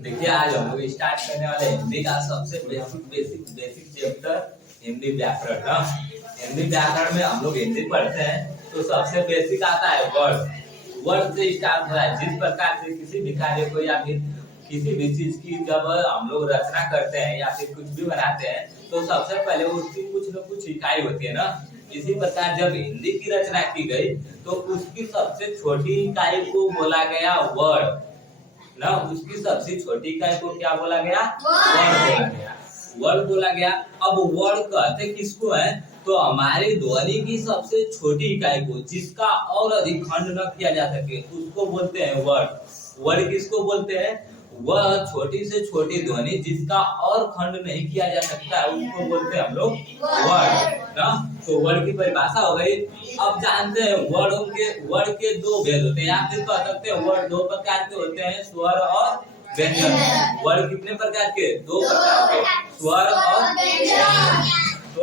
देखिए आज हम लोग स्टार्ट करने वाले हिंदी का सबसे बेसिक चैप्टर हिंदी व्याकरण ना। हिंदी व्याकरण में हम लोग हिंदी पढ़ते हैं तो सबसे बेसिक आता है वर्ड। वर्ड से स्टार्ट हो रहा है। जिस प्रकार से किसी भी कार्य को या फिर किसी भी चीज की जब हम लोग रचना करते हैं या फिर कुछ भी बनाते हैं तो सबसे पहले उसकी कुछ न कुछ इकाई होती है ना। इसी प्रकार जब हिंदी की रचना की गई तो उसकी सबसे छोटी इकाई को बोला गया वर्ड ना। उसकी सबसे छोटी इकाई को क्या बोला गया? वर्ड बोला गया। वर्ड बोला गया। अब वर्ड कहते किसको है? तो हमारी ध्वनि की सबसे छोटी इकाई को, जिसका और अधिक खंड न किया जा सके, उसको बोलते हैं वर्ड। वर्ड किसको बोलते हैं? वह छोटी से छोटी ध्वनि जिसका और खंड नहीं किया जा सकता है उसको बोलते हैं हम लोग वर्ड ना। तो वर्ड की परिभाषा हो गई। अब जानते हैं वर्ड के दो भेद होते हैं, या फिर कह सकते हैं वर्ड दो प्रकार के होते हैं, स्वर और व्यंजन। वर्ड कितने प्रकार के? दो प्रकार के, स्वर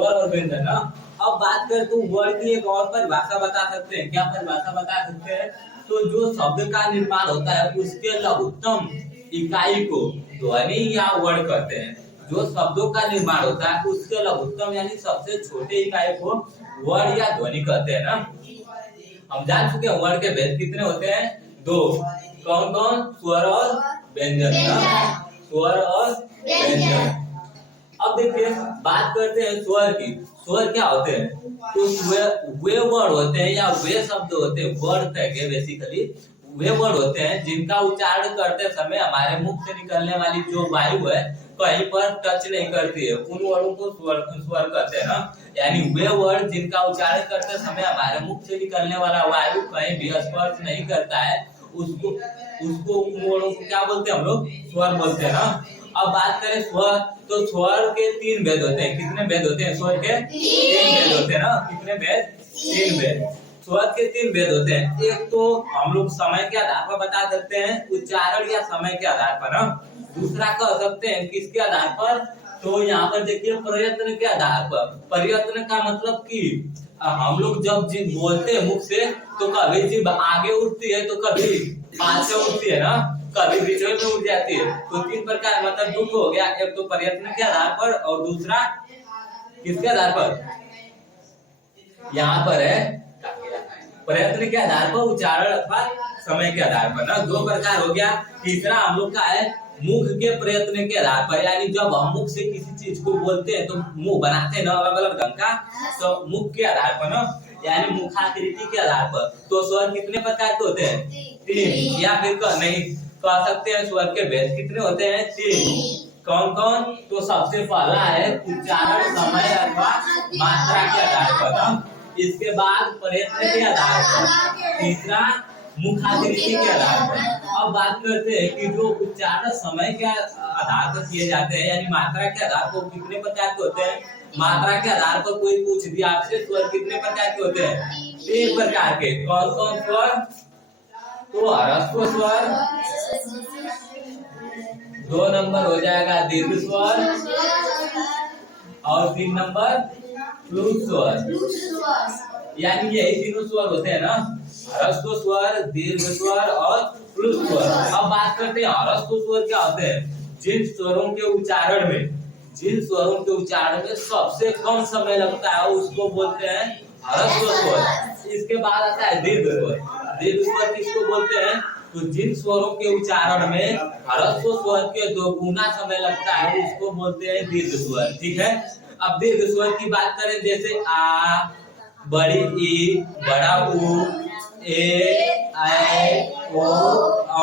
और व्यंजन ना। अब बात करें तो वर्ड की एक और परिभाषा बता सकते हैं। क्या परिभाषा बता सकते हैं? तो जो शब्द का निर्माण होता है उसके लघुत्तम इकाई को ध्वनि या वर्ड कहते हैं। जो शब्दों का निर्माण होता है उसके लघुत्तम यानी सबसे छोटे इकाई को वर्ड या ध्वनि कहते हैं ना। हम जान चुके हैं वर्ड के भेद कितने होते हैं? दो। कौन कौन? स्वर और व्यंजन। स्वर और व्यंजन। अब देखिए बात करते हैं स्वर की। स्वर क्या होते हैं? तो वे वर्ड होते हैं या वे शब्द होते हैं, वर्ड कहेंगे बेसिकली। वे वर्ड होते हैं जिनका उच्चारण करते समय हमारे मुख से निकलने वाली जो वायु है कहीं पर टच नहीं करती है, उन वर्डों को स्वर कहते हैं ना। यानी वे वर्ड जिनका उच्चारण करते समय हमारे मुख से निकलने वाला वायु कहीं भी स्पर्श नहीं करता है उसको उन वर्डों को क्या बोलते हैं? हम लोग स्वर बोलते हैं ना। अब बात करें स्वर, तो स्वर के तीन भेद होते हैं। कितने भेद होते हैं? स्वर के तीन भेद होते हैं ना। कितने भेद? तीन भेद। स्वर के तीन भेद होते हैं। एक तो हम लोग समय के आधार पर बता सकते हैं, उच्चारण या समय के आधार पर ना। दूसरा कह सकते हैं किसके आधार पर? तो यहाँ पर देखिए प्रयत्न के आधार पर। प्रयत्न का मतलब कि हम लोग जब जीभ बोलते हैं मुख से तो कभी जीभ आगे उठती है तो कभी पाछे उठती है ना, कभी बीच में उठ जाती है। तो तीन प्रकार मतलब दुख हो गया। एक तो प्रयत्न के आधार पर और दूसरा किसके आधार पर? यहाँ पर है प्रयत्न के आधार पर, उच्चारण अथवा समय के आधार पर ना। दो प्रकार हो गया। तीसरा हम लोग का है मुख के प्रयत्न के आधार पर, यानी जब हम मुख से किसी चीज को बोलते हैं तो मुंह बनाते हैं ना अलग अलग ढंग का, तो मुख के आधार पर ना, यानी मुखाकृति के आधार पर। तो स्वर कितने प्रकार के होते हैं? तीन। या फिर नहीं कह सकते हैं स्वर के भेद कितने होते हैं? तीन। कौन कौन? तो सबसे पहला है उच्चारण, समय अथवा मात्रा के आधार पर ना। इसके बाद प्रयत्न के आधार पर। तीसरा मुखाकृति के आधार पर। अब बात करते हैं कि जो उच्चारण समय के आधार पर किए जाते हैं यानी मात्रा के आधार पर कितने प्रकार के होते हैं? मात्रा के आधार पर कोई पूछ दिया आपसे स्वर कितने प्रकार के होते हैं? तीन प्रकार के। कौन कौन स्वर? तो ह्रस्व स्वर, 2 नंबर हो जाएगा दीर्घ स्वर, और 3 नंबर प्लुत स्वर। यानी यही तीनों स्वर होते हैं ना, ह्रस्व स्वर, दीर्घ स्वर और प्लुत स्वर। अब बात करते हैं ह्रस्व स्वर क्या होते हैं? जिन स्वरों के उच्चारण में सबसे कम समय लगता है उसको बोलते हैं ह्रस्व स्वर। इसके बाद आता है दीर्घ स्वर। दीर्घ स्वर किसको बोलते हैं? तो जिन स्वरों के उच्चारण में ह्रस्व स्वर के 2 गुना समय लगता है उसको बोलते हैं दीर्घ स्वर। ठीक है। अब दीर्घ स्वर की बात करें जैसे आ, बड़ी ई, बड़ा ऊ, ए, ओ, औ।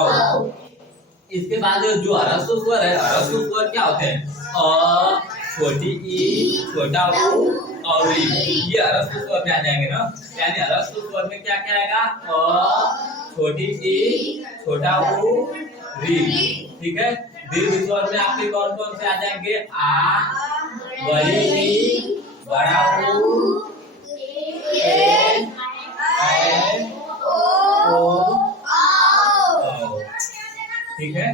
इसके बाद जो ह्रस्व स्वर है, ह्रस्व स्वर क्या होते हैं? अ, छोटी ई, छोटा ऊ और ई। ये ह्रस्व स्वर में आ जाएंगे ना। यानी ह्रस्व स्वर में क्या क्या आएगा? अ, छोटी ई, छोटा ऊ, री। ठीक है। दीर्घ स्वर में आपके कौन कौन से आ जाएंगे? आ, बड़ी ई, बड़ा ऊ, ए, ओ, ठीक है।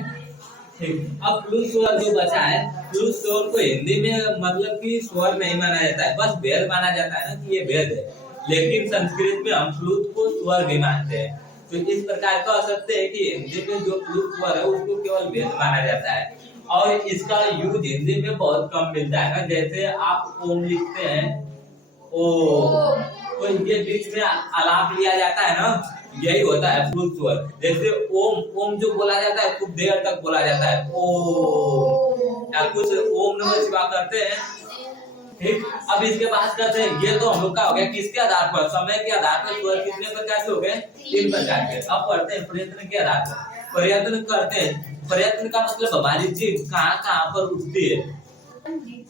ठीक। अब प्लुत स्वर जो बचा है, प्लुत स्वर को हिंदी में मतलब कि स्वर नहीं माना जाता है, बस भेद माना जाता है ना कि ये भेद है। लेकिन संस्कृत में हम प्लुत को स्वर भी मानते हैं। तो इस प्रकार कह सकते हैं कि हिंदी में जो प्लुत स्वर है उसको केवल भेद माना जाता है और इसका यूज हिंदी में बहुत कम मिलता है ना। जैसे आप ओम लिखते हैं ओ, तो इनके बीच में आलाप लिया जाता है ना, यही होता है प्लुत स्वर। जैसे ओम, ओम जो बोला जाता है खूब देर तक बोला जाता है ओ, या कुछ ओम नमः शिवाय करते हैं, ठीक। अब इसके बाद कहते हैं ये तो हम लोग का हो गया किसके आधार पर, समय के आधार पर स्वर कितने प्रकार से हो गए, 3 प्रकार के। अब पढ़ते हैं प्रयत्न के आधार पर। प्रयत्न करते हैं, प्रयत्न का मतलब हमारी जीभ कहाँ पर उठती है,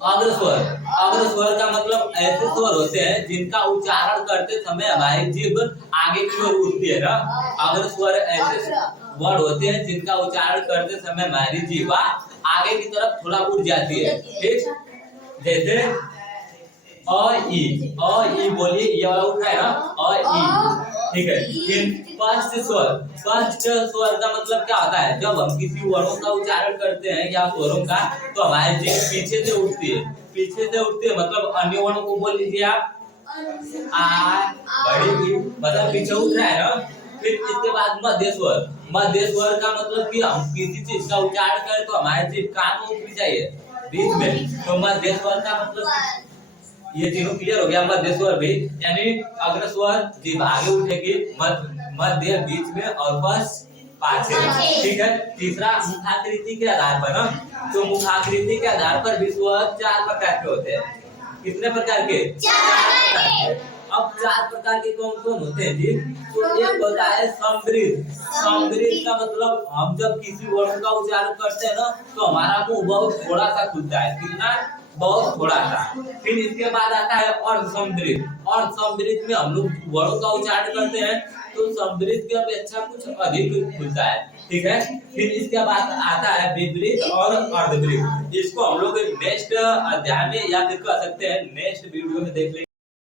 अग्रस्वर। अग्रस्वर का मतलब ऐसे स्वर होते हैं जिनका उच्चारण करते समय हमारी जीभ आगे की ओर उठती है ना। अग्रस्वर ऐसे वर्ड होते हैं जिनका उच्चारण करते समय हमारी जीभ आगे की तरफ थोड़ा उठ जाती है, ठीक। जैसे अ ई बोलिए, ये वाला उठा है ना, अ ई, ठीक है। फिर स्पष्ट स्वर, स्पष्ट स्वर का मतलब क्या होता है, जब हम किसी वर्णों का उच्चारण करते हैं या स्वरों का तो हमारी जीभ पीछे से उठती है, पीछे से उठती है। मतलब अन्य वर्णों को बोल लीजिए आप, आ बड़ी ई, मतलब पीछे उठ रहा है ना। फिर इसके बाद मध्य स्वर। मध्य स्वर का मतलब कि हम किसी चीज का उच्चारण करें तो हमारी जीभ कहाँ में उठनी चाहिए, बीच में। तो मध्य स्वर का मतलब ये तीनों क्लियर हो गया। मध्य स्वर भी यानी अग्रस्वर जीभ आगे उठेगी, मध्य बीच में और पश्च पाछे, ठीक है। तीसरा मुखाकृति के आधार पर ना, तो मुखाकृति के आधार पर भी स्वर 4 प्रकार के होते हैं। कितने प्रकार के, 4 प्रकार के। अब 4 प्रकार के कौन कौन होते हैं जी, तो एक होता है समृद्ध। समृद्ध का मतलब हम जब किसी वर्ण का उच्चारण करते हैं ना तो हमारा मुंह बहुत थोड़ा सा खुलता है, कितना, बहुत थोड़ा सा। फिर इसके बाद आता है अर्ध समृद्ध। अर्ध समृद्ध में हम लोग वर्णों का उच्चारण करते हैं तो समृद्ध की अपेक्षा कुछ अधिक खुलता है, ठीक है। फिर इसके बाद आता है विपरीत और अर्धवृत्त। इसको हम लोग नेक्स्ट अध्याय में या फिर कह सकते हैं नेक्स्ट वीडियो में देख लेंगे।